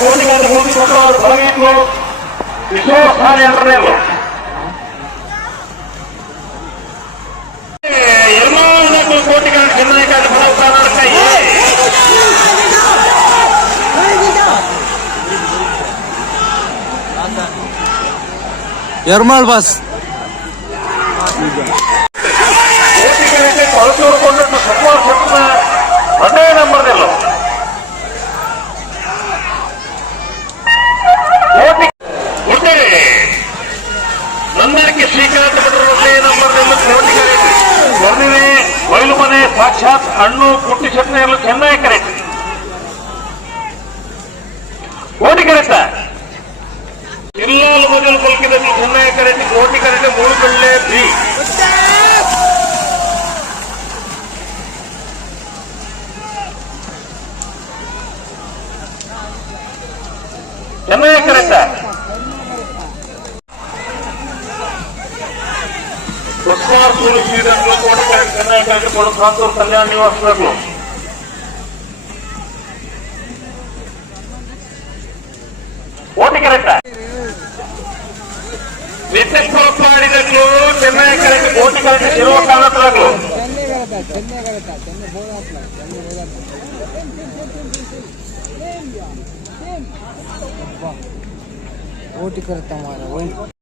ಕೋಟಿಗಾರರು ಹೋಗಿಕೊಟ್ಟು ಅವರು ಹೊರಗಿಟ್ಟು ವಿಶ್ವ ಸ್ಥಾನ ಎರಡನೇದು ಎರಡೂ ಕೋಟಿಗಾರ ಚೆನ್ನೈ ಯರ್ಮಾಳ್ ಬಾಸ್ ಕೊಳಚೂರು ಕೊಂಡಟ್ಟು ಸುಮಾರು ಶಬ್ದ ಒಂದೇ ನಂಬರ್ದಲ್ಲ ನಂಬರ್ಗೆ ಶ್ರೀಕಾಂತ್ ಭಟ್ರು ಒಂದೇ ನಂಬರ್ದಲ್ಲ ಕೋಟಿಗಾರ ಬಯಲು ಮನೆ ಸಾಕ್ಷಾತ್ ಹಣ್ಣು ಪುಟ್ಟಿ ಶೆಟ್ಟನೆಯಲ್ಲೂ ಚೆನ್ನಾಗಿ ಕರೆಕ್ಟ್ ಕೋಟಿ ಕರೆಕ್ಟ ಇಲ್ಲಾಲು ಮೊದಲು ಪಲ್ಕಿದಲ್ಲಿ ಚೆನ್ನಾಗಿ ಕರೆಕ್ಟ್ ಕೋಟಿ ಕರೆಕ್ಟ್ ಮೂರು ಬೆಳ್ಳೆ ಬಿ ಚೆನ್ನಾಗಿ ಕರೆಕ್ಟ ಉಸ್ಮಾರ್ ಪೂರ್ವ ಶ್ರೀರಂಗ ಕೋಟಿ ಕರೆಕ್ಟ್ ಚೆನ್ನಾಗಿ ಕರೆಕ್ಟ್ ಕೊಡು ಕಾಂತೂರು ಕಲ್ಯಾಣ ನಿವಾಸಗಳು ಕೋಟಿ ಕರೆಕ್ಟ ನಿತ್ಯಸ್ವರೂಪ ಮಾಡಿದಕ್ಕೂ ಚೆನ್ನೈ ಕರೆಕ್ಟ್ ಕೋಟಿ ಕರೆಕ್ಟ್ ಶಿರುವ ಕಾಣತ್ತಾಗಲು ಕೋಟಿ ಕರೆಕ್ಟ್